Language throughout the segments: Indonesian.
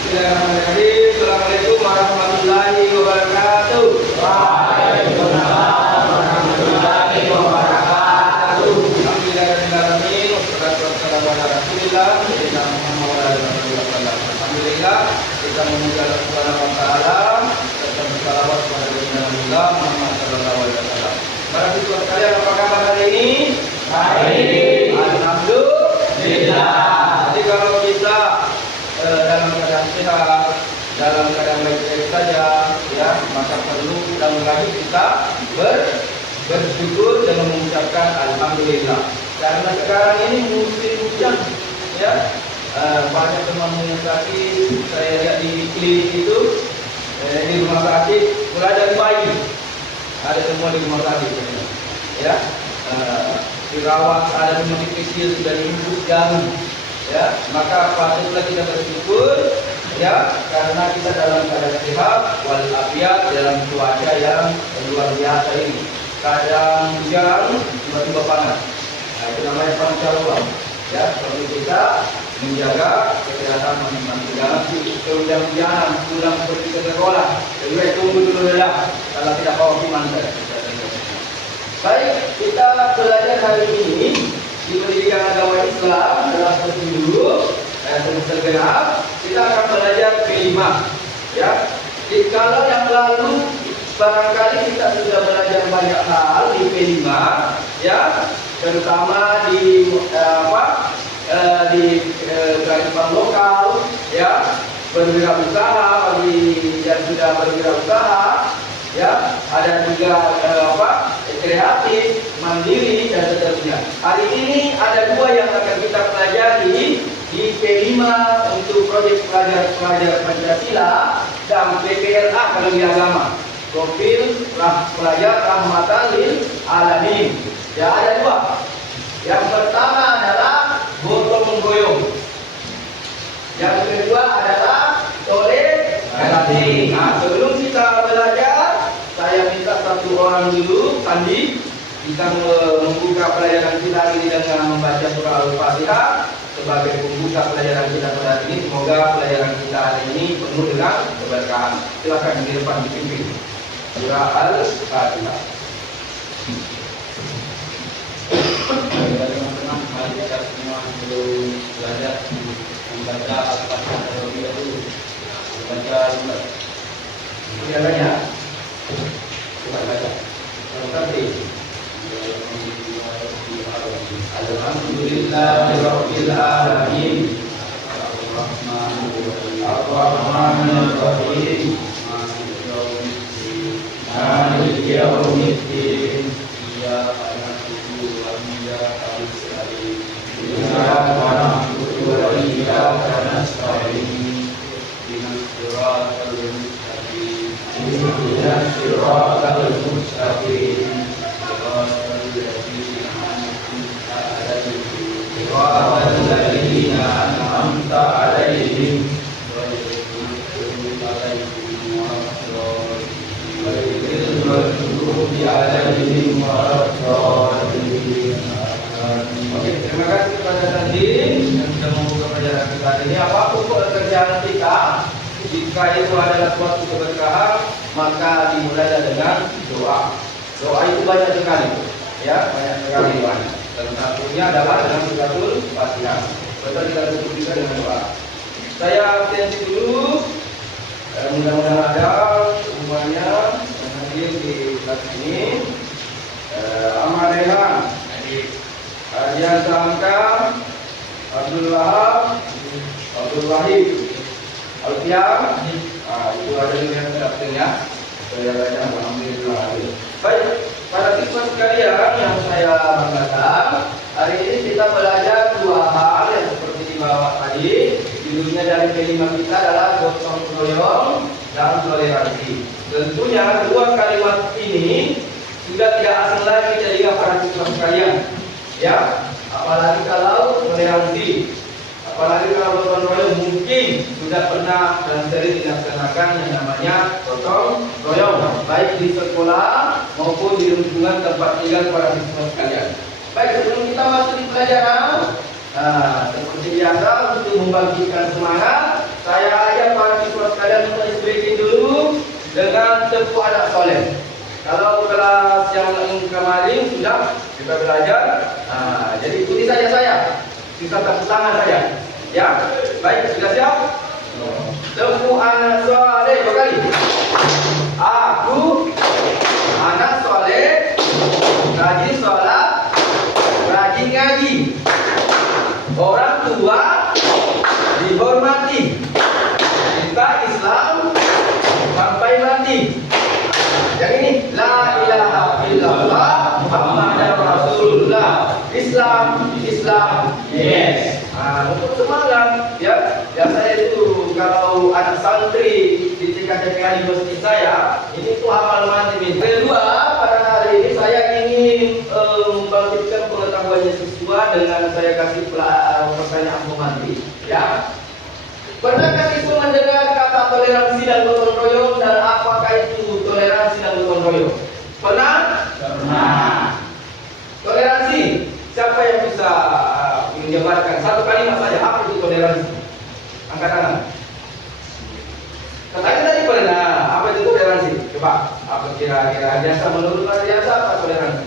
Bismillahirrahmanirrahim. Assalamualaikum warahmatullahi wabarakatuh. Waalaikumsalam warahmatullahi wabarakatuh. Alhamdulillahirrahmanirrahim. Wassalatu wassalamu ala Rasulillah Sayyidina Muhammad wa ala alihi wasallam. Alhamdulillah kita memuji Allah Subhanahu wa taala serta bersalawat kepada Rasulullah Muhammad sallallahu alaihi wasallam. Para siswa sekalian, apa kabar hari ini? Baik. Alhamdulillah. Jadi kalau kita dalam keadaan sehat, dalam keadaan baik-baik saja, ya, maka perlu dan wajib kita bersyukur dan mengucapkan alhamdulillah. Karena sekarang ini musim hujan, ya, banyak teman yang sakit. Saya lihat di klinik itu, di rumah sakit, mulai dari bayi, ada semua di rumah sakit, ya, dirawat, ada yang masih kecil sudah diimbus jarum. Ya, maka patutlah kita bersyukur, ya, karena kita dalam keadaan sehat walafiat dalam cuaca yang luar biasa ini. Kadang hujan, tiba-tiba panas. Nah, itu namanya pancaroba. Ya, perlu kita menjaga kesehatan masing-masing. Jangan kehujan-hujanan pulang pergi ke sekolah. Jadi tunggu dulu lah. Kalau tidak bawa mantel. Baik, kita belajar hari ini di pendidikan agama Islam dalam semester genap, kita akan belajar P5, ya. Kalau yang lalu barangkali kita sudah belajar banyak hal di P5, ya, terutama di kearifan lokal, ya, berwirausaha bagi yang sudah berwirausasaha, ya, ada juga kreatif, mandiri, dan seterusnya. Hari ini ada dua yang akan kita pelajari di P5 untuk proyek pelajar Pancasila dan PPRA kalau di agama. Profil pelajar rahmatan lil alamin. Ya, ada dua. Yang pertama adalah gotong royong. Yang kedua adalah toleransi. Nah, sebelum kita belajar, saya minta satu orang dulu, Andi, kita membuka pelajaran kita ini dengan membaca surah Al-Fatihah sebagai pembuka pelajaran kita pada hari ini. Semoga pelajaran kita hari ini penuh dengan keberkahan. Silakan di depan dipimpin. Surah Al-Fatihah. Teman-teman, mari kita semua sebelum belajar membaca Al-Fatihah terlebih dahulu. Membaca Al-Fatihah. Coba baca. Alhamdulillahirabbil alamin. Ar-Rahmanir Rahim. Maliki yaumiddin. Iyyaka na'budu wa iyyaka nasta'in. Iyyaka na'budu wa iyyaka nasta'in. Ihdinas siratal mustaqim. Ihdinas siratal mustaqim. Siratal ladzina an'amta 'alaihim ghairil maghdubi 'alaihim waladdallin. Oke, terima kasih kepada Nadine yang sudah membuka pelajaran kita hari ini. Apa pokok pekerjaan kita? Jika itu adalah suatu keberkahan, maka dimulai dengan doa. Doa itu banyak sekali, ya, banyak sekali doanya. Salah satunya adalah dengan suratul Fatihah. Betul, kita tutup juga dengan doa. Saya absensi dulu. Mudah-mudahan ada semuanya yang hadir di kelas ini. Ahmad Rehan, Ardian Samka, Abdul Wahab, Abdul Wahid, Alfiam. Itu ada yang absennya. Saya baca alhamdulillah. Baik, para siswa sekalian yang saya banggakan, hari ini kita belajar dua hal yang seperti di bawah tadi. Judulnya dari P5 kita adalah gotong royong dan toleransi. Tentunya dua kalimat ini sudah tidak asing lagi jadi para siswa sekalian, ya. Apalagi kalau toleransi, apalagi kalau gotong royong, mungkin sudah pernah dan sering dilaksanakan yang namanya gotong royong, baik di sekolah maupun di lingkungan tempat tinggal para siswa sekalian. Baik, sebelum kita masuk di pelajaran, seperti biasa untuk membangkitkan semangat, saya ajak tempuh anak soleh. Kalau kelas yang kemarin sudah kita belajar, jadi ikuti saja saya, kita tepuk tangan saja. Ya, baik, sudah siap? Tempuh anak soleh berkali. Aku anak soleh, rajin sholat, rajin ngaji. Orang tua dihormati. Kita Islam sampai mati. Yang ini la ilaha illallah Muhammadar Rasulullah. Islam, yes. Untuk semangat, ya saya itu kalau anak santri di TKJPA di masjid saya, ini tuh hafal mati. Kedua, pada hari ini saya ingin membangkitkan pengetahuannya siswa dengan saya kasih pertanyaan pemati. Ya, pernahkah siswa mendengar kata toleransi dan gotong royong, dan apakah itu toleransi dan gotong royong? Pernah? Pernah. Toleransi, siapa yang bisa menjabarkan satu kalimat saja apa itu toleransi? Angkat tangan. Katanya tadi pernah, apa itu toleransi? Coba, apa kira-kira biasa menurut Anda biasa apa toleransi?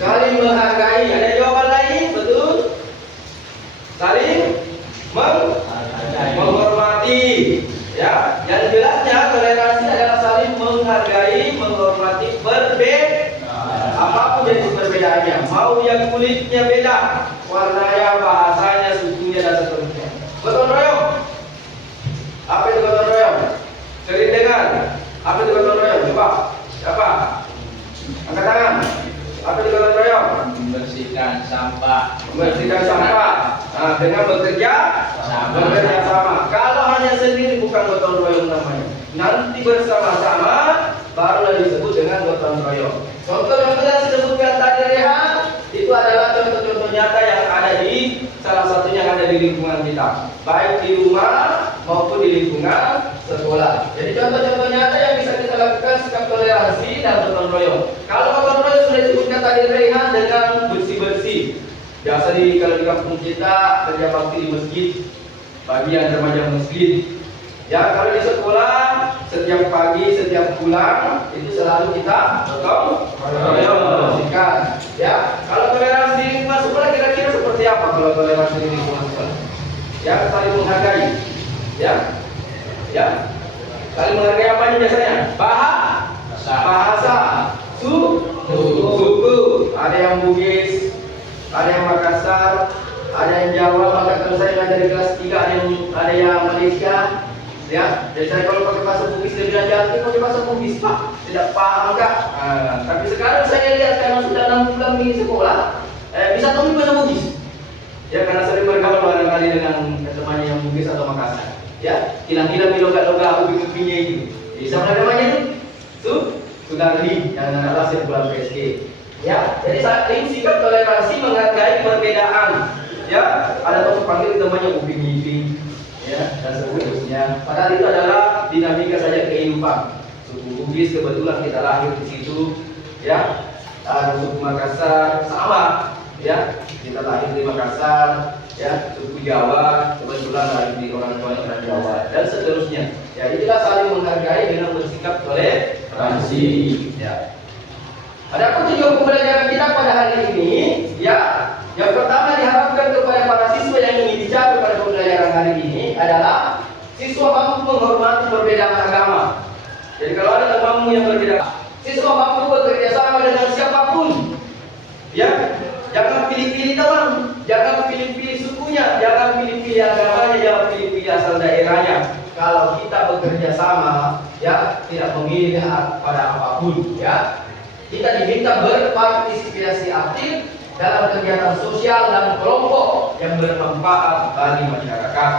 Saling menghargai. Ada jawaban lain? Betul? Saling menghormati. Ya, yang jelasnya toleransi adalah saling menghargai, menghormati apapun jenis perbedaannya. Mau yang kulitnya beda, warnanya, bahasanya, sukunya dan seterusnya. Gotong royong. Apa itu gotong royong? Sering dengar. Apa itu gotong royong? Coba. Siapa? Angkat tangan. Apa itu gotong royong? Membersihkan sampah. Membersihkan sampah. Dengan bekerja sama. Kalau hanya sendiri bukan gotong royong namanya. Nanti bersama-sama barulah disebut dengan gotong royong. Contoh-contoh yang disebutkan tadi Rehan itu adalah contoh-contoh nyata yang ada di salah satunya yang ada di lingkungan kita, baik di rumah maupun di lingkungan sekolah. Jadi contoh-contoh nyata yang bisa kita lakukan sikap toleransi dan gotong royong. Kalau gotong royong sudah disebutkan tadi Rehan dengan bersih-bersih. Biasa kalau di kampung kita kerja bakti di masjid, bagian remaja masjid. Ya, kalau di sekolah setiap pagi, setiap pulang itu selalu kita gotong royong membersihkan. Ya, kalau toleransi di lingkungan sekolah kira-kira seperti apa kalau toleransi di lingkungan sekolah? Ya, saling menghargai. Ya, saling menghargai apanya biasanya? Bahasa, suku. Ada yang Bugis, ada yang Makassar, ada yang Jawa. Maka kalau saya ngajar di kelas 3 ada yang Malaysia. Ya, jadi saya kalau pakai bahasa Bugis dia bilang jangan pakai bahasa Bugis Pak, tidak paham Kak. Tapi sekarang saya lihat karena sudah 6 bulan di sekolah, bisa tahu bahasa Bugis. Ya, karena sering bergaul barangkali dengan temannya yang Bugis atau Makassar. Ya, hilang-hilang di logat-logat ubi-ubinya itu. Bisa mana namanya itu? Sudarli yang anak lahir bulan PSG. Ya, jadi saling sikap toleransi menghargai perbedaan. Ya, ada tokoh panggil temannya ubi-ubi. Ya, dan seterusnya. Padahal itu adalah dinamika saja kehidupan. Suku Bugis kebetulan kita lahir di situ, ya. Suku Makassar sama, ya. Kita lahir di Makassar, ya. Suku Jawa kebetulan lahir di orang Jawa dan seterusnya. Ya, itulah saling menghargai dengan bersikap toleransi. Ya. Adapun tujuan pembelajaran kita pada hari ini, ya. Yang pertama diharapkan kepada para siswa yang ingin dicapai pada pembelajaran hari ini adalah siswa mampu menghormati perbedaan agama. Jadi kalau ada temanmu yang berbeda, siswa mampu bekerja sama dengan siapapun. Ya, jangan pilih-pilih teman, jangan pilih-pilih sukunya, jangan pilih-pilih agamanya, jangan pilih-pilih asal daerahnya. Kalau kita bekerja sama, ya tidak memilih pada apapun. Ya, kita diminta berpartisipasi aktif dalam kegiatan sosial dan kelompok yang bermanfaat bagi masyarakat.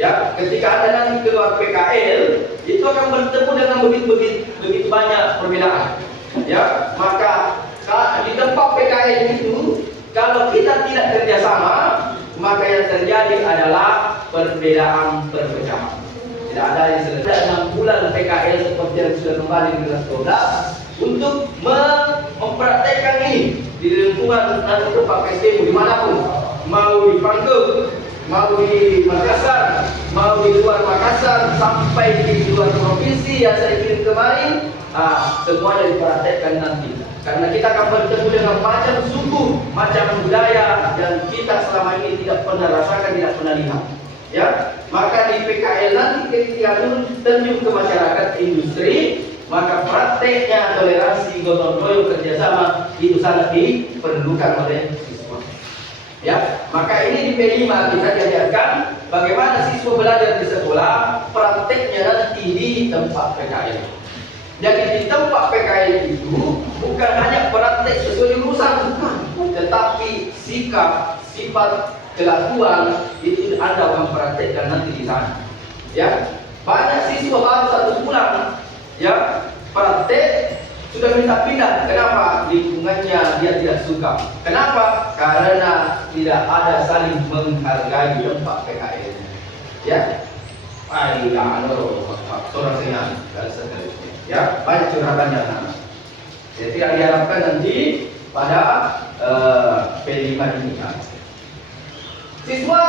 Ya, ketika Anda nanti keluar PKL, itu akan bertemu dengan begitu banyak perbedaan. Ya, maka di tempat PKL itu, kalau kita tidak kerjasama, maka yang terjadi adalah perbedaan perpecahan. Tidak ada yang selesai 6 bulan PKL seperti yang sudah kembali di kelas 12 untuk mempraktekkan ini di lingkungan dan tempat PSDM dimanapun, mau di Pangkep, mau di Makassar, mau mau di luar Makassar sampai di luar provinsi yang saya kirim kemarin, semuanya dipraktekkan nanti. Karena kita akan bertemu dengan macam suku, macam budaya yang kita selama ini tidak pernah rasakan, tidak pernah lihat. Ya, maka di PKL nanti ketika terjun ke masyarakat industri, maka prakteknya toleransi gotong royong kerjasama itu sangat diperlukan oleh siswa. Ya, maka ini di P5 kita diajarkan bagaimana siswa belajar di sekolah, prakteknya nanti di tempat PKL. Jadi di tempat PKL itu bukan hanya praktek sesuai jurusan, bukan, tetapi sikap, sifat, kelakuan itu Anda akan praktekkan nanti di sana. Ya, banyak siswa baru 1 bulan, ya, praktek sudah minta pindah. Kenapa? Lingkungannya dia tidak suka. Kenapa? Karena tidak ada saling menghargai tempat PKL. Ya, seorang senang dan seterusnya. Ya, banyak curhatan yang sana. Jadi tidak diharapkan nanti pada P5 ini. Siswa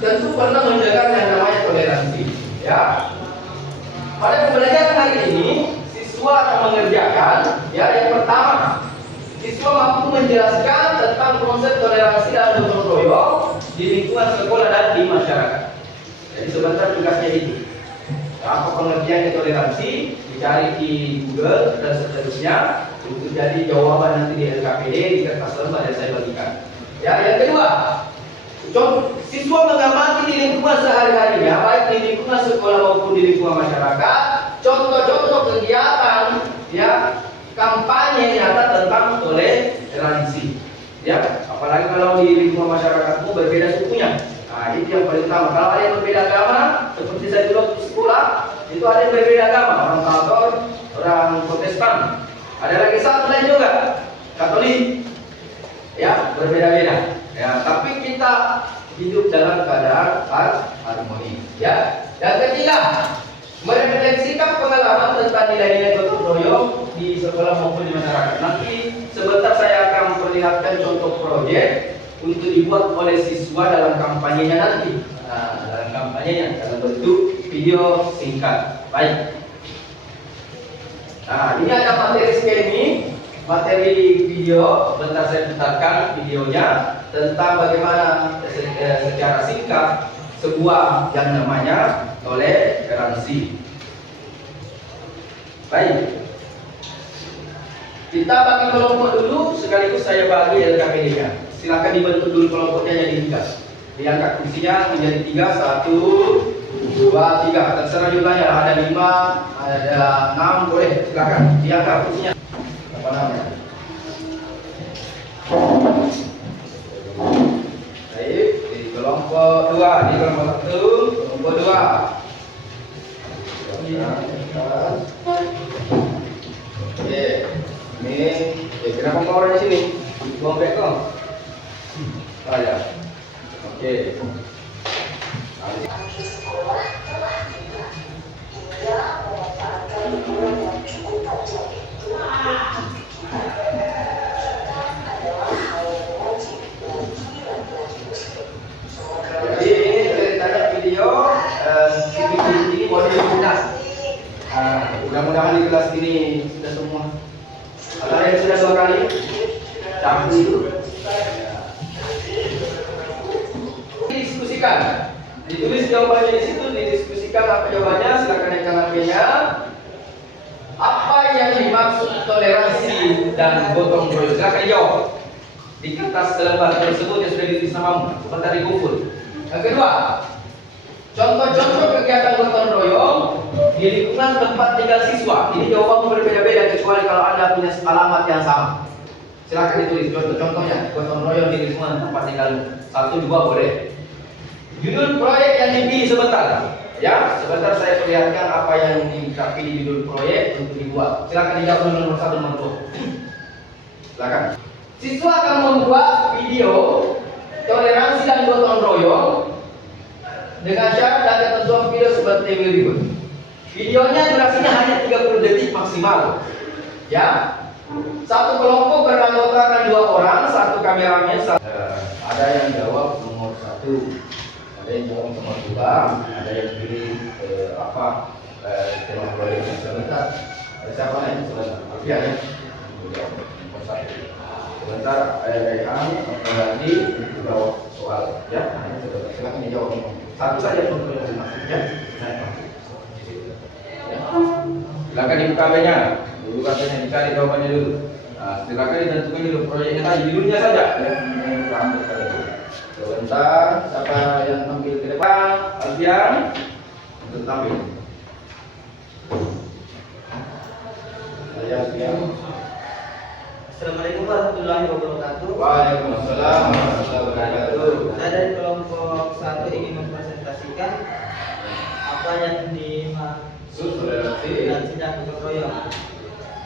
tentu pernah mendengar yang namanya toleransi. Ya, pada pembelajaran hari ini siswa akan mengerjakan, ya, yang pertama, siswa mampu menjelaskan tentang konsep toleransi dan gotong royong di lingkungan sekolah dan di masyarakat. Jadi sebentar tugasnya itu. Apa pengertian toleransi? Dicari di Google dan seterusnya untuk jadi jawaban nanti di LKPD di kertas lembar yang saya bagikan. Ya, yang kedua, siswa mengamati di lingkungan sehari-harinya, baik di lingkungan sekolah maupun di lingkungan masyarakat, contoh-contoh kegiatan, ya, kampanye nyata tentang toleransi. Ya, apalagi kalau di lingkungan masyarakatmu berbeda sukunya. Nah, itu yang paling utama. Kalau ada yang berbeda agama, seperti saya dulu di sekolah, itu ada yang berbeda agama, orang Katolik, orang Protestan. Ada lagi satu lain juga, Katolik. Ya, berbeda-beda. Ya, tapi kita hidup dalam keadaan harmoni. Ya, dan ketiga, merefleksikan pengalaman tentang nilai-nilai gotong royong di sekolah maupun di masyarakat. Nanti sebentar saya akan memperlihatkan contoh proyek untuk dibuat oleh siswa dalam kampanyenya nanti. Nah, dalam kampanyenya dalam bentuk video singkat. Baik. Nah, ini ada materi skemi, materi video. Bentar saya putarkan videonya tentang bagaimana secara singkat sebuah yang namanya toleransi. Baik. Kita bagi kelompok dulu, sekaligus saya bagi LKPD-nya. Silakan dibentuk dulu kelompoknya jadi 3. Diangkat kursinya menjadi 3, 1, 2, 3. Terserah jumlahnya, ada 5, ada 6, boleh. Silakan diangkat kursinya. Apa namanya? Baik, di kelompok 2, di kelompok 1, kelompok 2. Oke, ini kenapa mau orang di sini? Mau beko? Oh ya, oke. Jadi ini ceritanya video ini model kelas. Mudah-mudahan di kelas ini sudah semua. Kalau yang sudah 2 kali, campur itu. Didiskusikan, ditulis jawabannya di situ, didiskusikan apa jawabannya. Silakan yang kanan B-nya. Apa yang dimaksud toleransi dan gotong royong? Silakan jawab di kertas selembar tersebut yang sudah ditulis namamu. Sebentar dikumpul. Yang kedua, contoh-contoh kegiatan gotong royong di lingkungan tempat tinggal siswa. Ini jawabanmu berbeda-beda kecuali kalau Anda punya alamat yang sama. Silakan ditulis contoh-contohnya gotong royong di lingkungan tempat tinggal 1, 2 boleh. Judul proyek yang dipilih sebentar. Ya, sebentar saya perlihatkan apa yang dipilih di judul proyek untuk dibuat. Silakan dijawab nomor 1, nomor 2. Silakan. Siswa akan membuat video toleransi dan gotong royong dengan syarat dan ketentuan video seperti berikut. Videonya durasinya hanya 30 detik maksimal. Ya. Satu kelompok beranggotakan 2 orang, 1 kameramen. Ada yang jawab nomor 1. Ada ada yang jawab sama juga, ada yang pilih tema proyek yang sebentar. Siapa nih? Alfian ya. Sebentar, Rehan, lagi jawab soal ya. Silakan dijawab. Satu saja untuk ya. Silakan dibuka HP-nya. Dulu katanya dicari jawabannya dulu. Nah, silakan ditentukan dulu proyeknya tadi, judulnya saja ya. Sebentar, siapa yang tampil ke depan? Alfian untuk tampil. Saya Alfian. Assalamualaikum warahmatullahi wabarakatuh. Waalaikumsalam warahmatullahi wabarakatuh. Saya dari kelompok 1 ingin mempresentasikan apa yang dimaksud dengan sidang gotong royong.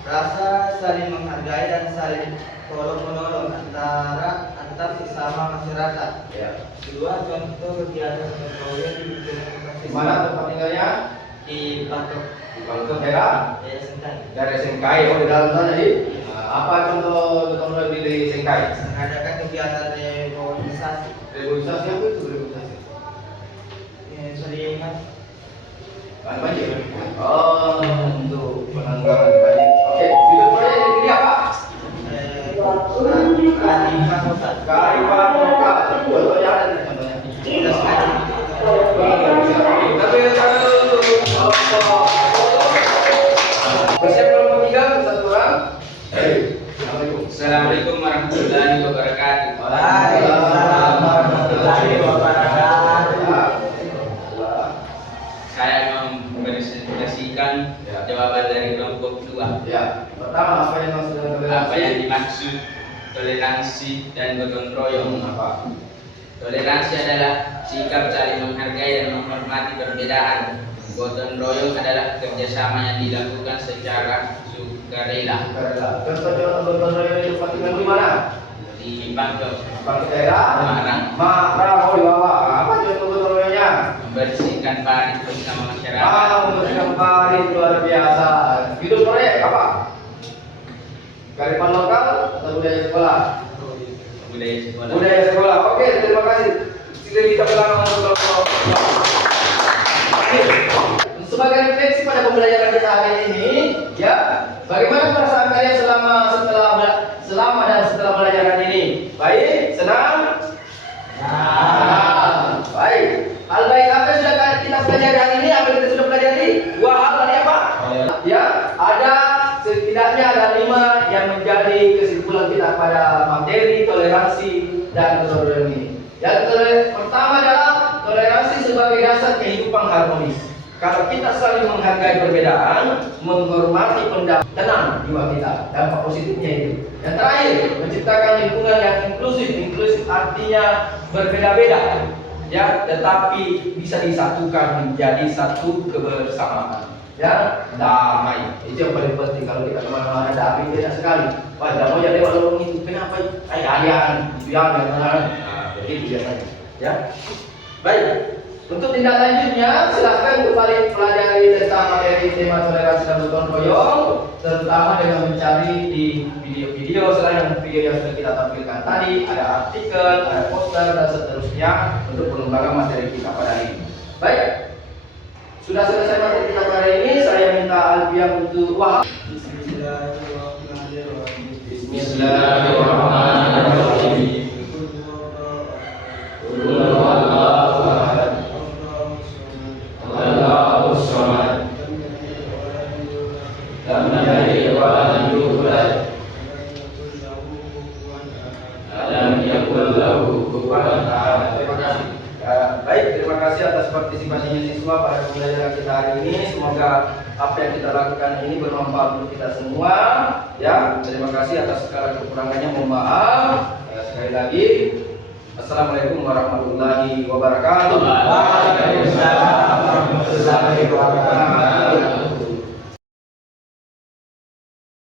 Rasa saling menghargai dan saling tolong menolong antar sesama masyarakat. Ya. Kedua, contoh kegiatan gotong royong Di mana tempat tinggalnya? di Bangkok, Di Bangkok daerah. ya Sengkai. Dari Sengkai, di dalam sana jadi. Apa contoh gotong royong di Sengkai? Mengadakan kegiatan reboisasi. Reboisasi apa itu reboisasi? Sering Bahan banjir. Oh, untuk penanggulangan banjir. Oke, judul proyek ini apa? kearifan lokal. Kearifan lokal. Contohnya ada nih contohnya. Tapi kalau bersiap kelompok 3 satu orang. Assalamualaikum. Assalamualaikum warahmatullahi wabarakatuh. Waalaikumsalam warahmatullahi wabarakatuh. Saya mempresentasikan jawaban dari kelompok 2. Ya, pertama apa yang maksud dengan toleransi? Apa yang dimaksud toleransi dan gotong royong? Apa? Toleransi adalah sikap saling menghargai dan menghormati perbedaan. Gotong royong adalah kerjasama yang dilakukan secara sukarela. Contoh gotong royong di tempat tinggal di mana? Di Bangkok, Bangkok daerah. Semarang, Oh, di bawah. Apa contoh gotong royongnya? membersihkan parit bersama masyarakat. Memberikan parit luar biasa. Judul proyek apa? Kearifan lokal atau budaya sekolah? Budaya sekolah. Budaya sekolah. Oke, terima kasih. Sudah kita ulang untuk sebagai refleksi pada pembelajaran kita hari ini, ya, bagaimana perasaan kalian selama dan setelah pelajaran ini? Baik, senang? Senang. Baik. Hal baik apa yang sudah kita pelajari hari ini? Apa yang kita sudah pelajari? Dua hal tadi apa? Ya, ada setidaknya ada 5 yang menjadi kesimpulan kita pada materi toleransi dan gotong royong ini. Yang pertama adalah toleransi sebagai dasar kehidupan harmonis. Kalau kita saling menghargai perbedaan, menghormati pendapat, tenang jiwa kita, dampak positifnya itu. Yang terakhir, menciptakan lingkungan yang inklusif. Inklusif artinya berbeda-beda, ya, tetapi bisa disatukan menjadi satu kebersamaan. Ya, damai. Itu yang paling penting. Kalau kita kemana-mana damai banyak sekali. Wah, damai jadi walau itu kenapa? Ayah, jangan. Begitu biasanya. Ya, baik. Untuk tindak lanjutnya, silahkan kembali pelajari tentang materi tema toleransi dan gotong royong, terutama dengan mencari di video-video selain video yang sudah kita tampilkan tadi, ada artikel, ada poster dan seterusnya untuk pengembangan materi kita pada hari ini. Baik, sudah selesai materi kita pada hari ini. Saya minta Alfian untuk Bismillahirrahmanirrahim. Baik, terima kasih atas partisipasinya siswa pada pembelajaran kita hari ini. Semoga apa yang kita lakukan ini bermanfaat untuk kita semua. Ya, terima kasih atas segala kekurangannya. Mohon maaf. Ya, sekali lagi, Assalamualaikum warahmatullahi wabarakatuh. Waalaikumsalam warahmatullahi wabarakatuh.